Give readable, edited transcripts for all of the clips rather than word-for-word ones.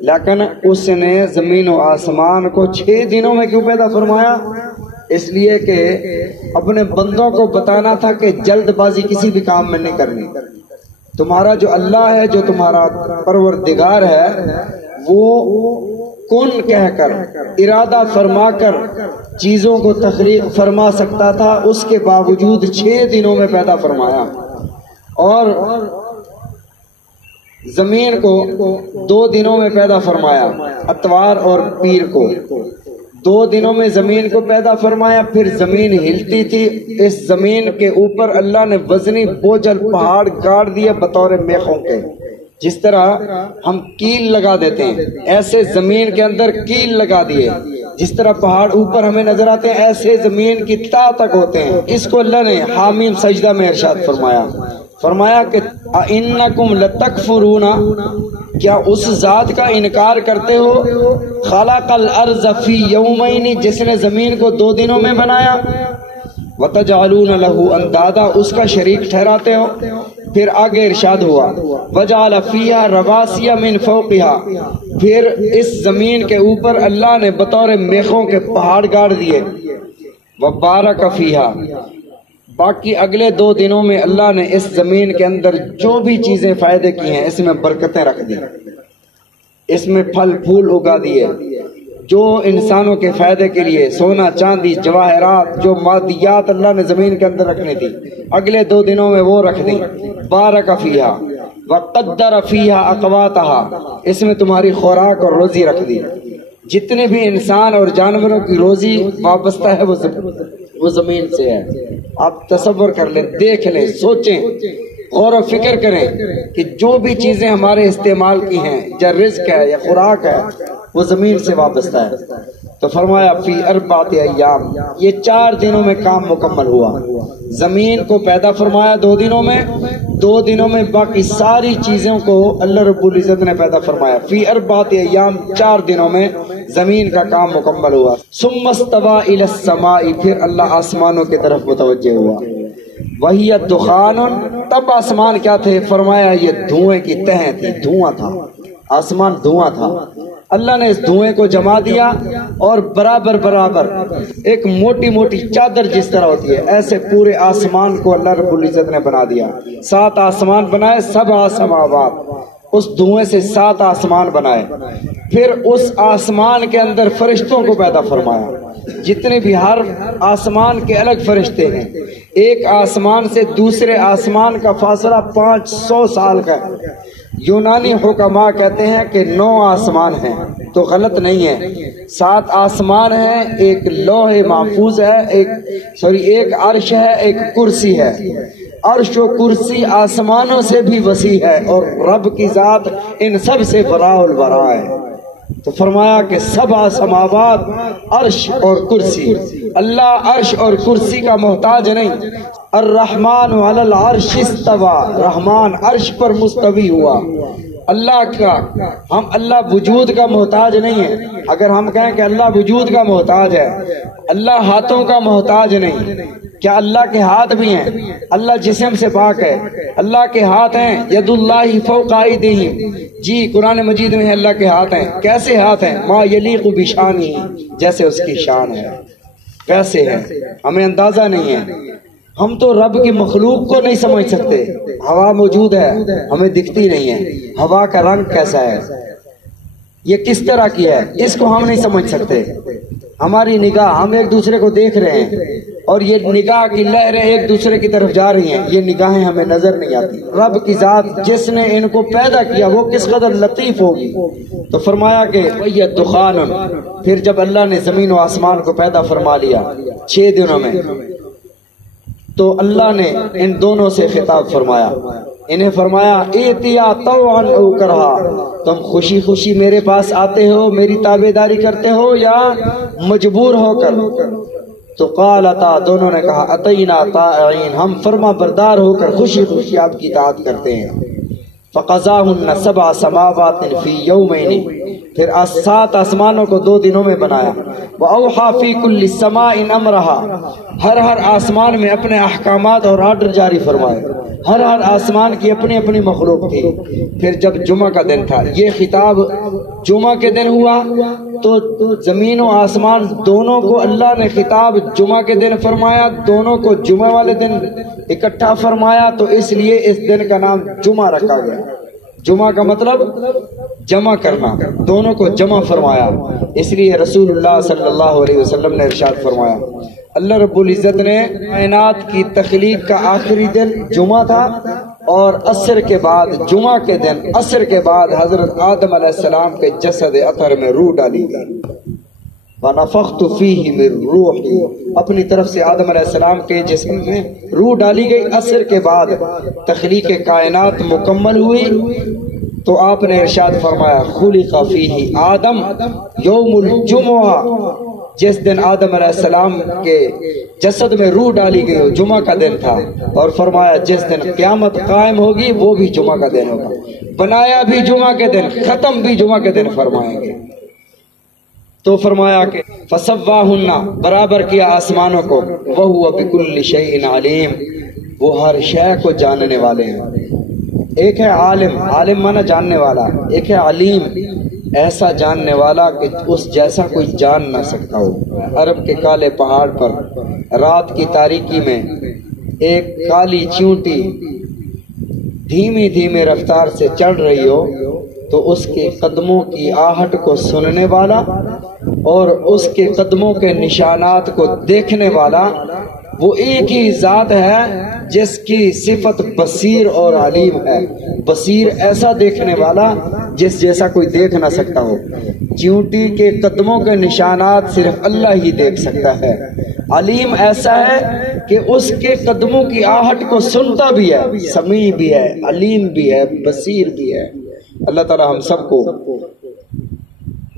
لیکن اس نے زمین و آسمان کو 6 دنوں میں کیوں پیدا فرمایا؟ اس لیے کہ اپنے بندوں کو بتانا تھا کہ جلد بازی کسی بھی کام میں نہیں کرنی. تمہارا جو اللہ ہے، جو تمہارا پروردگار ہے، وہ کن کہہ کر، ارادہ فرما کر چیزوں کو تخلیق فرما سکتا تھا، اس کے باوجود 6 دنوں میں پیدا فرمایا. اور زمین کو 2 دنوں میں پیدا فرمایا، اتوار اور پیر کو 2 دنوں میں زمین کو پیدا فرمایا. پھر زمین ہلتی تھی، اس زمین کے اوپر اللہ نے وزنی بوجھل پہاڑ گاڑ دیے بطور میخوں کے. جس طرح ہم کیل لگا دیتے ہیں، ایسے زمین کے اندر کیل لگا دیے. جس طرح پہاڑ اوپر ہمیں نظر آتے ہیں، ایسے زمین کی تہ تک ہوتے ہیں. اس کو اللہ نے حامیم سجدہ میں ارشاد فرمایا کہ اِنَّكُمْ لَتَكْفُرُونَ، کیا اس ذات کا انکار کرتے ہو، خَلَقَ الْأَرْضَ فِي يَوْمَيْنِ، جس نے زمین کو 2 دنوں میں بنایا، وَتَجْعَلُونَ لَهُ أَنْدَادًا، اس کا شریک ٹھہراتے ہو. پھر آگے ارشاد ہوا وَجَعَلَ فِيهَا رَوَاسِيَ مِنْ فَوْقِهَا، پھر اس زمین کے اوپر اللہ نے بطور میخوں کے پہاڑ گاڑ دیے. وَبَارَكَ فِيهَا، باقی اگلے 2 دنوں میں اللہ نے اس زمین کے اندر جو بھی چیزیں فائدے کی ہیں اس میں برکتیں رکھ دی، اس میں پھل پھول اگا دیے، جو انسانوں کے فائدے کے لیے سونا چاندی جواہرات، جو مادیات اللہ نے زمین کے اندر رکھنی تھی، اگلے 2 دنوں میں وہ رکھ دی. بارک فیہا وقدر فیہا اقواتہا، اس میں تمہاری خوراک اور روزی رکھ دی. جتنے بھی انسان اور جانوروں کی روزی وابستہ ہے وہ زمین سے ہے. آپ تصور کر لیں، دیکھ لیں، سوچیں، غور و فکر کریں کہ جو بھی چیزیں ہمارے استعمال کی ہیں، یا رزق ہے یا خوراک ہے، وہ زمین سے وابستہ ہے. تو فرمایا فی 4 ایام، یہ 4 دنوں میں کام مکمل ہوا. زمین کو پیدا فرمایا 2 دنوں میں، 2 دنوں میں باقی ساری چیزوں کو اللہ رب العزت نے پیدا فرمایا. فی 4 ایام، 4 دنوں میں زمین کا کام مکمل ہوا. ثم استوى الى السماء، پھر اللہ آسمانوں کی طرف متوجہ ہوا. وہی دخان، تب آسمان کیا تھے؟ فرمایا یہ دھوئیں کی تہیں تھی، دھواں تھا، آسمان دھواں تھا. اللہ نے اس دھوئیں کو جما دیا اور برابر ایک موٹی موٹی چادر جس طرح ہوتی ہے، ایسے پورے آسمان کو اللہ رب العزت نے بنا دیا. 7 آسمان بنائے، 7 سماوات، اس دھوئیں سے 7 آسمان بنائے. پھر اس آسمان کے اندر فرشتوں کو پیدا فرمایا. جتنے بھی ہر آسمان کے الگ فرشتے ہیں، ایک آسمان سے دوسرے آسمان کا فاصلہ 500 سال کا ہے. یونانی حکماء کہتے ہیں کہ 9 آسمان ہیں، تو غلط نہیں ہے. 7 آسمان ہیں، ایک لوح محفوظ ہے، ایک عرش ہے، ایک کرسی ہے. عرش و کرسی آسمانوں سے بھی وسیع ہے، اور رب کی ذات ان سب سے براء البراء ہے. تو فرمایا کہ 7 سماوات، عرش اور کرسی. اللہ عرش اور کرسی کا محتاج نہیں. الرحمن علی العرش استوى، رحمان عرش پر مستوی ہوا. اللہ کا، ہم اللہ وجود کا محتاج نہیں ہے. اگر ہم کہیں کہ اللہ وجود کا محتاج ہے، اللہ ہاتھوں کا محتاج نہیں. کیا اللہ کے ہاتھ بھی ہیں؟ اللہ جسم سے پاک ہے، اللہ کے ہاتھ ہیں. ید اللہ فوق ایدیہم، جی قرآن مجید میں اللہ کے ہاتھ ہیں. کیسے ہاتھ ہیں؟ ما یلیق بشانہ، جیسے اس کی شان ہے. کیسے ہیں ہمیں اندازہ نہیں ہے. ہم تو رب کی مخلوق کو نہیں سمجھ سکتے. ہوا موجود ہے، ہمیں دکھتی نہیں ہے. ہوا کا رنگ کیسا ہے، یہ کس طرح کی ہے، اس کو ہم نہیں سمجھ سکتے. ہماری نگاہ، ہم ایک دوسرے کو دیکھ رہے ہیں اور یہ نگاہ کی لہریں ایک دوسرے کی طرف جا رہی ہیں، یہ نگاہیں ہمیں نظر نہیں آتی. رب کی ذات جس نے ان کو پیدا کیا وہ کس قدر لطیف ہوگی. تو فرمایا کہ وَيَ دُخَانٌ، پھر جب اللہ نے زمین و آسمان کو پیدا فرما لیا 6 دنوں میں، تو اللہ نے ان دونوں سے خطاب فرمایا. انہیں فرمایا ایتیا طوعا او کرہا، تم خوشی خوشی میرے پاس آتے ہو، میری تابعداری کرتے ہو یا مجبور ہو کر. تو قالتا، دونوں نے کہا اتینا طائعین، ہم فرما بردار ہو کر خوشی خوشی آپ کی اطاعت کرتے ہیں. فقضاہن 7 سماوات فی یومین، پھر 7 آسمانوں کو 2 دنوں میں بنایا. وَأَوْحَى فِي كُلِّ سَمَاءٍ أَمْرَهَا، ہر آسمان میں اپنے احکامات اور آرڈر جاری فرمائے. ہر آسمان کی اپنی اپنی مخلوق تھی۔ پھر جب جمعہ کا دن تھا، یہ خطاب جمعہ کے دن ہوا، تو زمین و آسمان دونوں کو اللہ نے خطاب جمعہ کے دن فرمایا، دونوں کو جمعہ والے دن اکٹھا فرمایا، تو اس لیے اس دن کا نام جمعہ رکھا گیا۔ جمعہ کا مطلب جمع کرنا، دونوں کو جمع فرمایا۔ اس لیے رسول اللہ صلی اللہ علیہ وسلم نے ارشاد فرمایا، اللہ رب العزت نے کائنات کی تخلیق کا آخری دن جمعہ تھا، اور عصر کے بعد جمعہ کے دن عصر کے بعد حضرت آدم علیہ السلام کے جسد اطہر میں روح ڈالی گئی۔ وَنَفَخْتُ فِيهِ مِن رُوحِي، اپنی طرف سے آدم علیہ السلام کے جسم میں روح ڈالی گئی۔ عصر کے بعد تخلیق کائنات مکمل ہوئی، تو آپ نے ارشاد فرمایا خُلِقَ فِيهِ آدم یوم الجمعہ، جس دن آدم علیہ السلام کے جسد میں روح ڈالی گئی وہ جمعہ کا دن تھا، اور فرمایا جس دن قیامت قائم ہوگی وہ بھی جمعہ کا دن ہوگا، بنایا بھی جمعہ کے دن، ختم بھی جمعہ کے دن فرمائیں گے۔ تو فرمایا کہ فَسَوَّاهُنَّ، برابر کیا آسمانوں کو، وَهُوَ بِكُلِّ شَيْءٍ عَلِيمٌ، وہ ہر شے کو جاننے والے ہیں۔ ایک ہے عالم، عالم مانا جاننے والا، ایک ہے علیم، ایسا جاننے والا کہ اس جیسا کوئی جان نہ سکتا ہو۔ عرب کے کالے پہاڑ پر رات کی تاریکی میں ایک کالی چیونٹی دھیمی دھیمی رفتار سے چڑھ رہی ہو، تو اس کے قدموں کی آہٹ کو سننے والا اور اس کے قدموں کے نشانات کو دیکھنے والا وہ ایک ہی ذات ہے جس کی صفت بصیر اور علیم ہے۔ بصیر ایسا دیکھنے والا جس جیسا کوئی دیکھ نہ سکتا ہو۔ چیونٹی کے قدموں کے نشانات صرف اللہ ہی دیکھ سکتا ہے۔ علیم ایسا ہے کہ اس کے قدموں کی آہٹ کو سنتا بھی ہے، سمیع بھی ہے، علیم بھی ہے، بصیر بھی ہے۔ اللہ تعالی ہم سب کو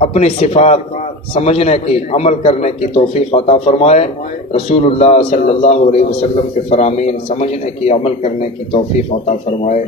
اپنی صفات سمجھنے کی، عمل کرنے کی توفیق عطا فرمائے۔ رسول اللہ صلی اللہ علیہ وسلم کے فرامین سمجھنے کی، عمل کرنے کی توفیق عطا فرمائے۔